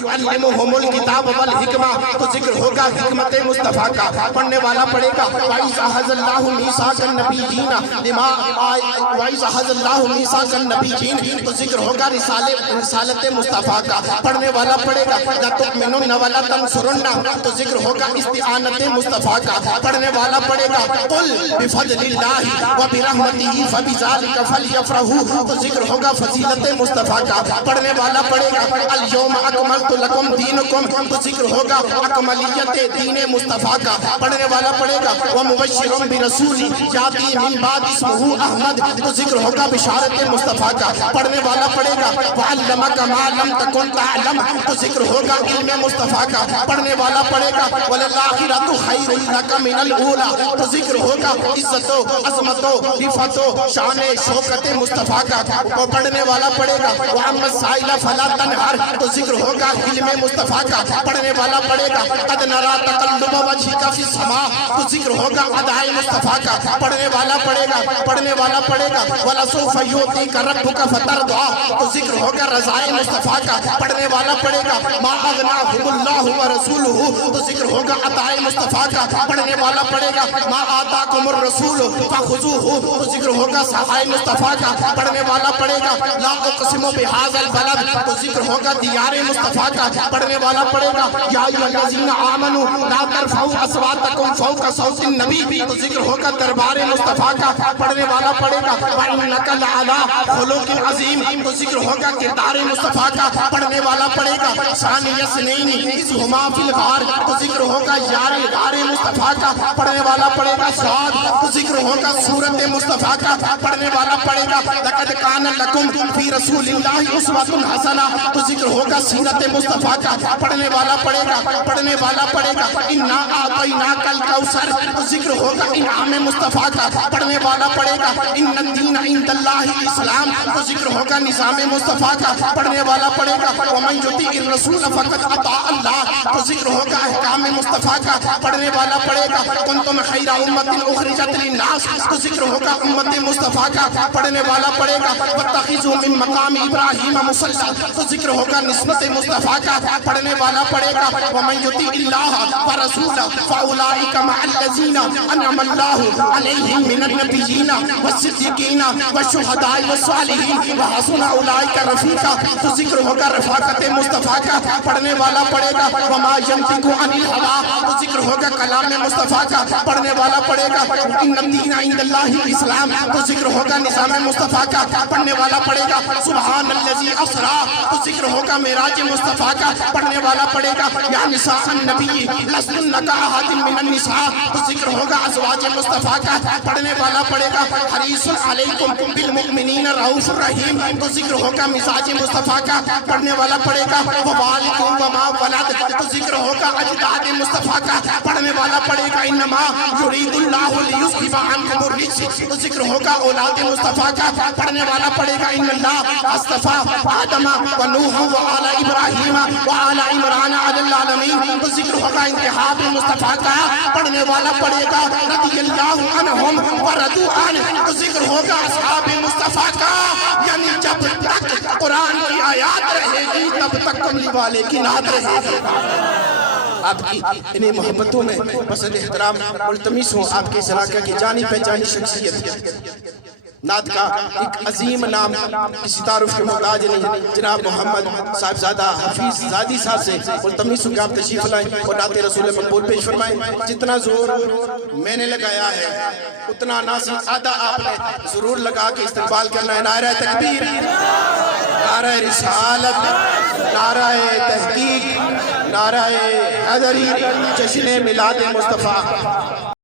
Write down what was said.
युअल्लिमुहुमुल किताब वल हिकमा, तो जिक्र होगा हिकमत मुस्तफ़ा का। पढ़ने वाला पढ़ेगा वाइज़ अहज़ल्लाहु मीसाक़न नबिय्यीना लिमा वाइज़ अहज़ल्लाहु मीसाक़न नबिय्यीन, तो जिक्र होगा रिसालत मुस्तफ़ा का। पढ़ने वाला पढ़ेगा ला तु'मिनुन्ना व ला तंसुरुन्ना, तो जिक्र होगा इस्तिआनत मुस्तफ़ा का। पढ़ने वाला पढ़ेगा कुल बिफज़लिल्लाहि व बिरहमतिही फबिज़ालिका फलयफ़रहू, तो जिक्र होगा फजीलत मुस्तफ़ा का। पढ़ने वाला पढ़ेगा अल यौमा अकमलतु लकुम दीनुकुम, तो जिक्र होगा अकमलियत दीन मुस्तफ़ा का। पढ़ने वाला पढ़ेगा व मुबश्शिरुम बिरसूली याती मिन बाद इस्मुहु अहमद, तो जिक्र होगा बिशारत मुस्तफ़ा का। पढ़ने वाला पढ़ेगा व अल्लमका मा लम तकुन तअलम, तो जिक्र होगा इल्म मुस्तफ़ा का। पढ़ने वाला पढ़ेगा वलल आखिरतु खैरुल लका मिनल ऊला, तो जिक्र होगा इज्जतो अज़मतो रिफ़तो शान शौकत मुस्तफ़ा का। पढ़ने वाला पढ़ेगा व अम्मा साइला फला तनहर, तो जिक्र होगा इल्म मुस्तफ़ा का। पढ़ने वाला पढ़ेगा कद नरा तक़ल्लुब वजहिका फ़िस समा, तो जिक्र होगा अदाए मुस्तफ़ा का। पढ़ने वाला पढ़ेगा वला सौफ़ा युअतीका रब्बुका फ़तरदा, तो जिक्र होगा रज़ाए मुस्तफ़ा का। पढ़ने वाला पढ़ेगा मा अग़नाहुमुल्लाहु व रसूलुहु, तो जिक्र होगा अताए मुस्तफ़ा का। पढ़ने वाला पढ़ेगा मा आताकुमुर रसूल फ़ख़ुज़ूहु, तो जिक्र होगा सहाय मुस्तफ़ा का। पढ़ने वाला पढ़ेगा ला उक़सिमु बिहाज़ल बलद, तो जिक्र होगा दियारे मुस्तफ़ा का। पढ़ने वाला पढ़ेगा या अय्युहल्लज़ीना आमनू ला तरफ़ऊ अस्वातकुम फ़ौक़ा सौतिन नबी, तो जिक्र होगा दरबारे मुस्तफ़ा का। पढ़ने वाला पढ़ेगा व इन्नका लअला खुलुक़िन अज़ीम, तो जिक्र होगा किरदारे मुस्तफ़ा का। पढ़ने वाला पढ़ेगा सानिय स्नैनी इज़ हुमा फ़िल ग़ार, तो जिक्र होगा यारे गारे मुस्तफ़ा का। पढ़ने वाला पढ़ेगा साद, तो जिक्र होगा सूरत मुस्तफ़ा का। पढ़ने वाला पढ़ेगा लक़द कान लकुम फ़ी रसूलिल्लाहि उस्वतुन हसना, तो जिक्र होगा सीरत मुस्तफ़ा का। पढ़ने वाला पढ़ेगा इन्ना आतैनाकल कौसर, तो जिक्र होगा इनाम मुस्तफ़ा का। पढ़ने वाला पढ़ेगा इन्ना दीन इंदल्लाहि इस्लाम, तो जिक्र होगा निज़ाम मुस्तफ़ा का। पढ़ने वाला पढ़ेगा वमन युतीइर रसूल फ़क़द अता अल्लाह, तो जिक्र होगा अहकाम मुस्तफ़ा का। पढ़ने वाला पढ़ेगा कुंतुम खैरा उम्मतिन उखरिजत लिन्नास, तो जिक्र होगा उम्मत मुस्तफ़ा का। पढ़ने वाला पढ़ेगा वत्तखिज़ू मिन मक़ाम इब्राहीम मुसल्ला, तो जिक्र होगा निस्बत मुस्तफ़ा का। पढ़ने वाला पढ़ेगा वमन युतीइल्लाह व रसूलहु फ़उलाइका मअल्लज़ीना अनअमल्लाहु अलैहिम मिनन नबिय्यीना वस्सिद्दीक़ीना वश्शुहदाኢ वस्सालिहीन व हसुन उलाइका रफ़ीक़ा, तो जिक्र होगा रफ़ाक़त मुस्तफ़ा का। पढ़ने वाला पढ़ेगा वमा यंतिक़ु अनिल हवा, तो जिक्र होगा कलाम मुस्तफ़ा का। पढ़ने वाला पढ़ेगा इन्ना दीन इंदल्लाहि इस्लाम, तो जिक्र होगा निज़ाम मुस्तफ़ा का। पढ़ने वाला पढ़ेगा सुब्हानल्लज़ी अस्रा, तो जिक्र होगा मेराज मुस्तफ़ा का। पढ़ने वाला पढ़ेगा या निसाअन नबी लस्नुन्ना कअहदिन मिनन निसा, तो जिक्र होगा अज़वाज मुस्तफ़ा का। पढ़ने वाला पढ़ेगा हरीसुन अलैकुम बिल मुमिनीना रऊफ़ुर रहीम, तो जिक्र होगा मिज़ाज मुस्तफ़ा का। पढ़ने वाला पढ़ेगा ववालिकुम वमा वलद, तो जिक्र होगा अजदाद मुस्तफ़ा का। पढ़ने वाला पढ़ेगा इन्नमा युरीदुल्लाहु लियुज़हिबा अन्कुमुर रिज्स, तो जिक्र होगा औलाद मुस्तफ़ा का। पढ़ने वाला पढ़ेगा इन्नल्लाह अस्तफ़ा आदम व नूह व आला इब्राहीम व आला इमरान अलल आलमीन, तो जिक्र होगा इंतिहाब मुस्तफ़ा का। पढ़ने वाला पढ़ेगा रज़ियल्लाहु अन्हुम व रदू अन्हु, तो जिक्र होगा असहाब मुस्तफ़ा का। यानी जब तक कुरान की आयत रहेगी तब तक कमली वाले की नात रहेगी। आपकी इन्हीं मोहब्बतों में पसंद एहतराम मुल्तमिस हूँ आपके इस इलाके की जानी पहचानी शख्सियत नात का एक अजीम नाम किसी तारुफ के मोहताज नहीं, जनाब मोहम्मद साहिबजादा हफीज ज़ादी साहब से मुल्तमिस हूँ कि आप तशरीफ लाएं और नाते रसूल मकबूल पेश फरमाएं। जितना जोर मैंने लगाया है उतना नासिर आधा आपने जरूर लगा के इस्तेमाल करना है। नारा तकबीर, नारा रिसालत, नारा तहकीक, नारा हैदरी, जश्न मिलाद मुस्तफ़ा।